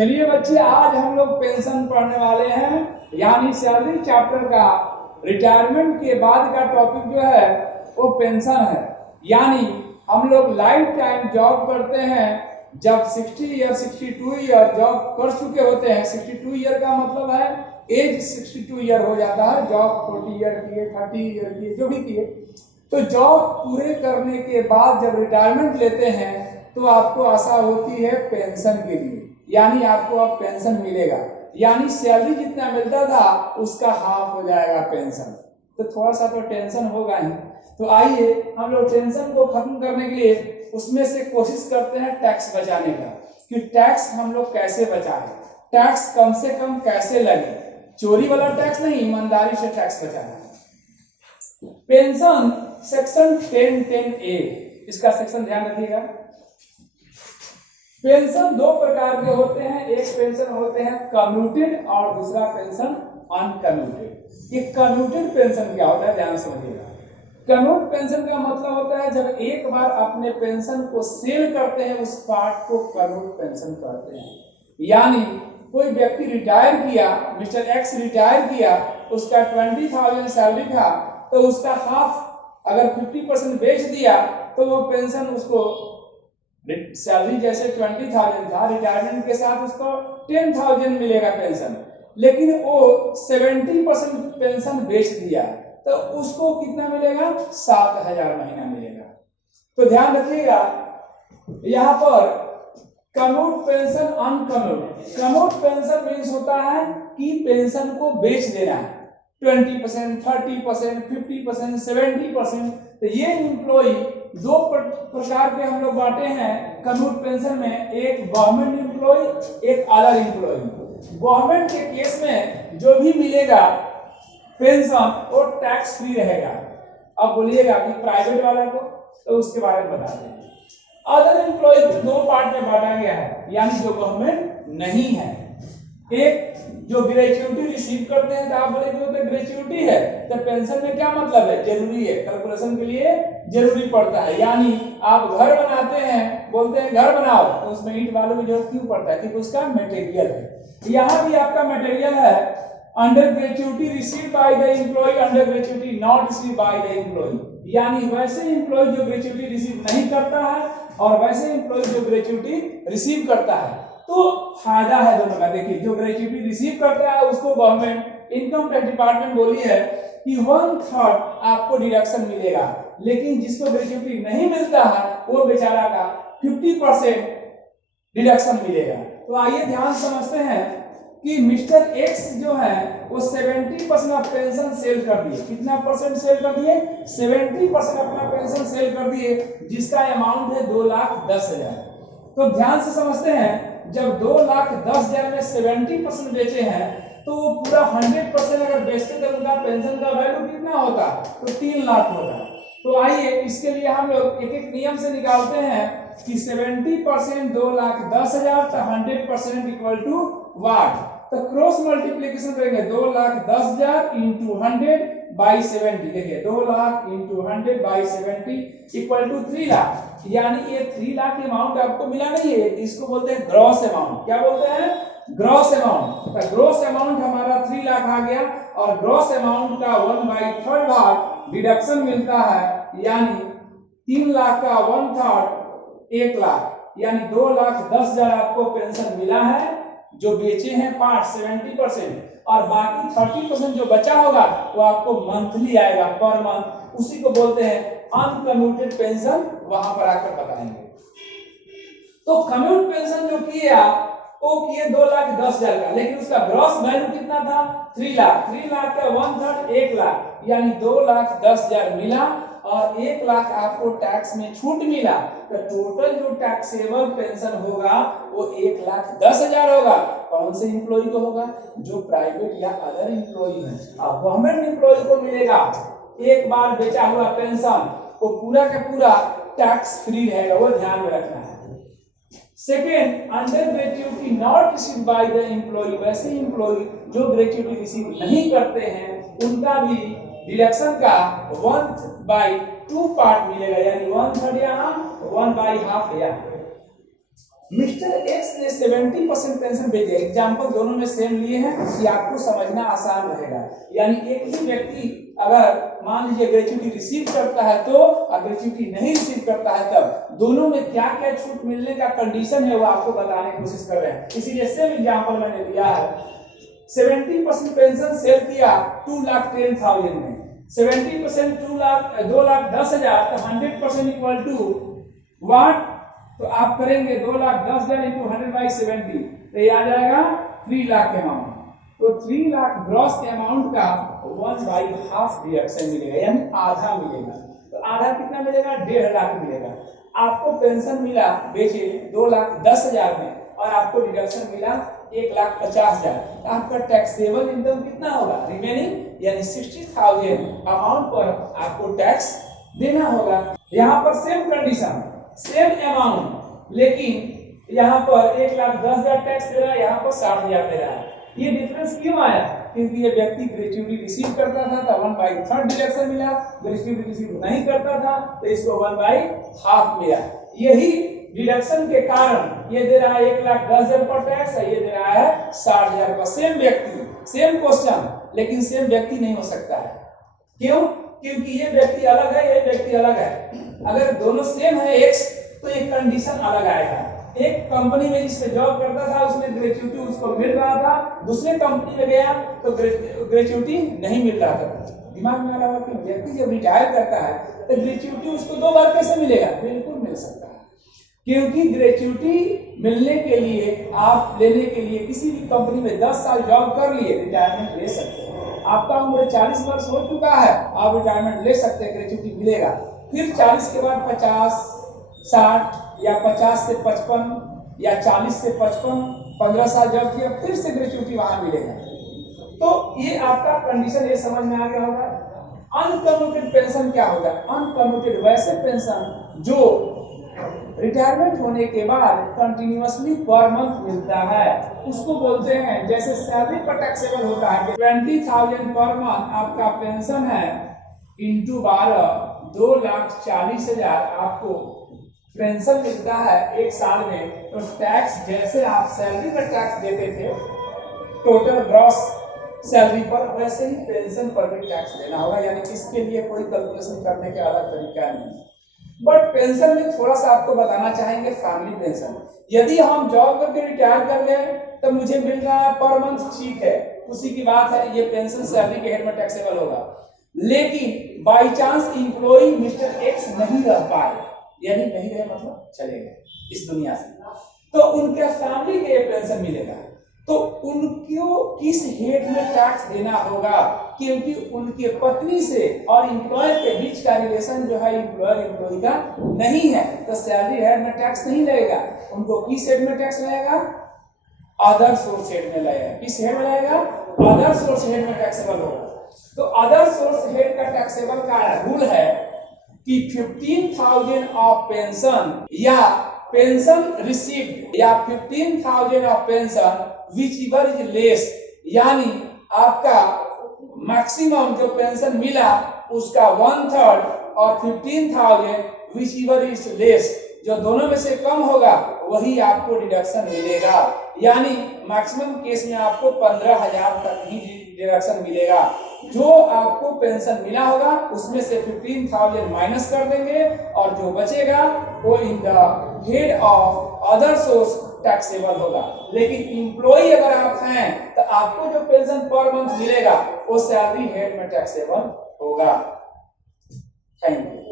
चलिए बच्चे, आज हम लोग पेंशन पढ़ने वाले हैं, यानी सैलरी चैप्टर का रिटायरमेंट के बाद का टॉपिक जो है वो पेंशन है। यानी हम लोग लाइफ टाइम जॉब करते हैं, जब 60 ईयर 62 ईयर जॉब कर चुके होते हैं। 62 ईयर का मतलब है एज 62 ईयर हो जाता है। जॉब 40 ईयर किए, 30 ईयर किए, जो भी किए, तो जॉब पूरे करने के बाद जब रिटायरमेंट लेते हैं तो आपको आशा होती है पेंशन के लिए, यानी आपको अब पेंशन मिलेगा। यानी सैलरी जितना मिलता था उसका हाफ हो जाएगा पेंशन। तो थोड़ा सा तो टेंशन होगा ही। तो आइए हम लोग टेंशन को खत्म करने के लिए उसमें से कोशिश करते हैं टैक्स बचाने का, कि टैक्स हम लोग कैसे बचाएं, टैक्स कम से कम कैसे लगे। चोरी वाला टैक्स नहीं, ईमानदारी से टैक्स बचाना। पेंशन सेक्शन 1010A, इसका सेक्शन ध्यान रखिएगा। पेंशन दो प्रकार के होते हैं, एक पेंशन होते हैं कम्यूटेड और दूसरा पेंशन अनकम्यूटेड। ये कम्यूटेड पेंशन क्या होता है, ध्यान समझिएगा। कम्यूट पेंशन का मतलब होता है जब एक बार अपने पेंशन को सेल करते हैं, उस पार्ट को कम्यूट पेंशन कहते हैं। यानी कोई व्यक्ति रिटायर किया, मिस्टर एक्स रिटायर किया, उसका 20,000 सैलरी था, तो उसका हाफ अगर 50% बेच दिया तो वो पेंशन उसको, सैलरी जैसे 20,000 था, रिटायरमेंट के साथ उसको 10,000 मिलेगा पेंशन। लेकिन वो 70% पेंशन बेच दिया तो उसको कितना मिलेगा, 7,000 महीना मिलेगा। तो ध्यान रखिएगा यहाँ पर commute pension, uncommute. Commute pension means होता है कि पेंशन को बेच देना है, 20%, 30%, 50%, 70%। तो ये एम्प्लॉई दो प्रकार के हम लोग बांटे हैं कम्यूट पेंशन में, एक गवर्नमेंट एम्प्लॉय, एक अदर एम्प्लॉय। गवर्नमेंट के केस में जो भी मिलेगा पेंशन वो टैक्स फ्री रहेगा। अब बोलिएगा कि प्राइवेट वाला को, तो उसके बारे में बताते हैं। अदर एम्प्लॉय को दो पार्ट में बांटा गया है, यानी जो गवर्नमेंट नहीं है। एक जो ग्रेच्युटी रिसीव करते हैं, तो आप बोले कि वो तो ग्रेच्युटी है, तो पेंशन में क्या मतलब है, जरूरी है, कैलकुलेशन के लिए जरूरी पड़ता है। यानी आप घर बनाते हैं, बोलते हैं घर बनाओ, तो उसमें ईंट बालू की जरूरत क्यों पड़ता है, क्योंकि उसका मटेरियल है। यहाँ भी आपका मटेरियल है। Under gratuity receive by the employ, under gratuity not receive by the employ. यानी वैसे एम्प्लॉय जो ग्रेच्युटी रिसीव नहीं करता है और वैसे एम्प्लॉय जो ग्रेच्युटी रिसीव करता है, तो फायदा है दोनों का। देखिए, जो ग्रेच्युटी रिसीव करता है उसको गवर्नमेंट इनकम टैक्स डिपार्टमेंट बोली है कि 1/3 आपको डिडक्शन मिलेगा, लेकिन जिसको ग्रेच्युटी नहीं मिलता है वो बेचारा का 50% डिडक्शन मिलेगा। तो आइए ध्यान समझते हैं कि मिस्टर एक्स जो है वो 70% ऑफ पेंशन सेल कर दिए। कितना परसेंट सेल कर दिए, 70% अपना पेंशन सेल कर दिए, जिसका अमाउंट है 2,10,000। तो ध्यान से समझते हैं, जब 2,10,000 में 70% बेचे हैं तो वो पूरा 100% अगर बेचते तो उनका पेंशन का वैल्यू कितना होता, तो 3 लाख होता। तो आइए इसके लिए हम लोग एक एक नियम से निकालते हैं कि 70% 2,10,000, तो 100% इक्वल टू वाट, तो क्रॉस मल्टीप्लीकेशन करेंगे, 2,10,000 इंटू 100 बाई 70। देखिए 2 lakh into 100 by 70 equal to 3 lakh. यानी ये 3 लाख अमाउंट आपको मिला नहीं है, इसको बोलते हैं ग्रॉस अमाउंट। क्या बोलते हैं, ग्रॉस अमाउंट। तो ग्रॉस अमाउंट हमारा 3 लाख आ गया, और ग्रॉस अमाउंट का 1/3 भाग डिडक्शन मिलता है, यानी 3 लाख का 1/3 1 लाख, यानी 2,10,000 आपको पेंशन मिला है। जो बेचे हैं पार्ट 70%, और बाकी 30% जो बचा होगा वो आपको मंथली आएगा, पर मंथ। उसी को बोलते हैं अनकम्यूटेड पेंशन, वहां पर आकर बताएंगे। तो कम्यूट पेंशन जो किए आप, वो किए 2,10,000 का, लेकिन उसका ग्रॉस वैल्यू कितना था, 3 लाख। 3 लाख का 1/3 1 लाख, यानी 2,10,000 मिला, और 1 लाख आपको टैक्स में छूट मिला। तो टोटल जो टैक्सेबल पेंशन होगा वो 1,10,000 होगा। कौन से एम्प्लॉय को होगा, जो प्राइवेट या अदर एम्प्लॉय है। अब गवर्नमेंट एम्प्लॉय को मिलेगा एक बार बेचा हुआ पेंशन, वो पूरा का पूरा टैक्स फ्री रहेगा, वो ध्यान में रखना है। Second, under gratuity not received by the employ, वैसे एम्प्लॉय जो ग्रेच्युटी रिसीव नहीं करते हैं उनका भी डिडक्शन का 1/2 पार्ट मिलेगा, यानी 1/3 यहाँ, 1/2 यहाँ। मिस्टर एक्स ने 70% पेंशन भेजी। एग्जाम्पल दोनों में सेम लिए हैं कि आपको समझना आसान रहेगा। यानी एक ही व्यक्ति अगर मान लीजिए ग्रेच्युटी रिसीव करता है तो, और ग्रेच्युटी नहीं रिसीव करता है तब, दोनों में क्या क्या छूट मिलने का कंडीशन है वो आपको बताने की कोशिश कर रहे हैं। इसीलिए सेम एग्जाम्पल मैंने दिया है। 70% पेंशन सेल किया 2,10,000 में, 70% 2,10,000 तो 100% इक्वल टू व्हाट, तो आप करेंगे 2,10,000 इंटू 100/70 तो ये आ जाएगा 3 लाख के अमाउंट। तो 3 लाख ग्रॉस के अमाउंट का 1/2 डिडक्शन मिलेगा, यानी आधा मिलेगा। तो आधा कितना मिलेगा? 1.5 लाख मिलेगा। आपको पेंशन मिला बेचे 2,10,000 में और आपको डिडक्शन मिला 1,50,000, तो आपका टैक्सेबल इनकम कितना होगा? रिमेनिंग यानी 60,000 अमाउंट पर आपको टैक्स देना होगा। यहाँ पर सेम कंडीशन, सेम अमाउंट, लेकिन यहाँ पर 1,10,000 टैक्स दे रहा है, यहाँ पर 60,000 दे रहा है। ये डिफरेंस क्यों आया? क्योंकि ये व्यक्ति ग्रेच्युटी रिसीव करता था तो 1/3 डिडक्शन मिला, ग्रेच्युटी रिसीव नहीं करता था तो इसको 1/2 मिला। यही डिडक्शन के कारण ये दे रहा है 1,10,000 पर टैक्स, ये दे रहा है 60,000 का। सेम व्यक्ति, सेम क्वेश्चन, लेकिन सेम व्यक्ति नहीं हो सकता है। क्यों? क्योंकि ये व्यक्ति अलग है, ये व्यक्ति अलग है। अगर दोनों सेम है एक्स तो एक कंडीशन अलग आएगा। एक कंपनी में जिसमें जॉब करता था उसमें ग्रेच्युटी उसको मिल रहा था, दूसरे कंपनी में गया तो ग्रेच्युटी नहीं मिल रहा था। दिमाग में आ रहा होगा कि व्यक्ति जब रिटायर करता है तो ग्रेच्युटी उसको 2 बार कैसे मिलेगा? बिल्कुल मिल सकता है, क्योंकि ग्रेच्युटी मिलने के लिए, आप लेने के लिए किसी भी कंपनी में 10 साल जॉब कर लिए रिटायरमेंट ले सकते हैं। आपका उम्र 40 वर्ष हो चुका है, आप रिटायरमेंट ले सकते हैं, ग्रेच्युटी मिलेगा। फिर 40 के बाद 50, 60 या 50 से 55 या 40 से 55, 15 साल जॉब किया फिर से ग्रेच्युटी वहां मिलेगा। तो ये आपका कंडीशन ये समझ में आ गया होगा। अनकम्यूटेड पेंशन क्या होगा? अनकम्यूटेड वैसे पेंशन जो रिटायरमेंट होने के बाद कंटिन्यूअसली पर मंथ मिलता है, उसको बोलते हैं, जैसे सैलरी पर टैक्सेबल होता है 20,000 पर मंथ आपका पेंशन है, इंटू 12 2,40,000 आपको पेंशन मिलता है एक साल में। तो टैक्स जैसे आप सैलरी पर टैक्स देते थे टोटल ग्रॉस सैलरी पर, वैसे ही पेंशन पर भी टैक्स देना होगा। यानी इसके लिए कोई कैलकुलेशन करने का अलग तरीका नहीं है। बट पेंशन में थोड़ा सा आपको बताना चाहेंगे, फैमिली पेंशन। यदि हम जॉब करके रिटायर कर गए तो मुझे मिल रहा है पर मंथ, ठीक है, उसी की बात है, ये पेंशन सैलरी के हेड में टैक्सेबल होगा। लेकिन by chance employee mister x नहीं रह पाए, यानी नहीं रहे मतलब चले गए इस दुनिया से, तो उनके फैमिली के पेंशन मिलेगा। तो उनको किस हेड में टैक्स देना होगा? क्योंकि उनके पत्नी से और एम्प्लॉयर के बीच का रिलेशन जो है एम्प्लॉयर एम्प्लॉई का नहीं है, तो सैलरी हेड में टैक्स नहीं लगेगा। उनको किस हेड में टैक्स लगेगा? अदर सोर्स हेड में लगेगा। किस हेड में लगेगा? अदर सोर्स हेड में टैक्सेबल होगा। तो अदर सोर्स हेड का टैक्सेबल का रूल है कि 15,000 ऑफ पेंशन या पेंशन रिसीव्ड या 15,000 of pension which ever is less, यानी आपका मैक्सिमम जो पेंशन मिला उसका 1/3 और 15,000 विच एवर इज लेस, जो दोनों में से कम होगा वही आपको डिडक्शन मिलेगा। यानी मैक्सिमम केस में आपको 15,000 तक ही डिडक्शन मिलेगा। जो आपको पेंशन मिला होगा उसमें से 15,000 माइनस कर देंगे और जो बचेगा वो in the head of other source taxable होगा। लेकिन एम्प्लॉई अगर आप हैं तो आपको जो पेंशन पर मंथ मिलेगा वो सैलरी हेड में टैक्सेबल होगा। Thank you.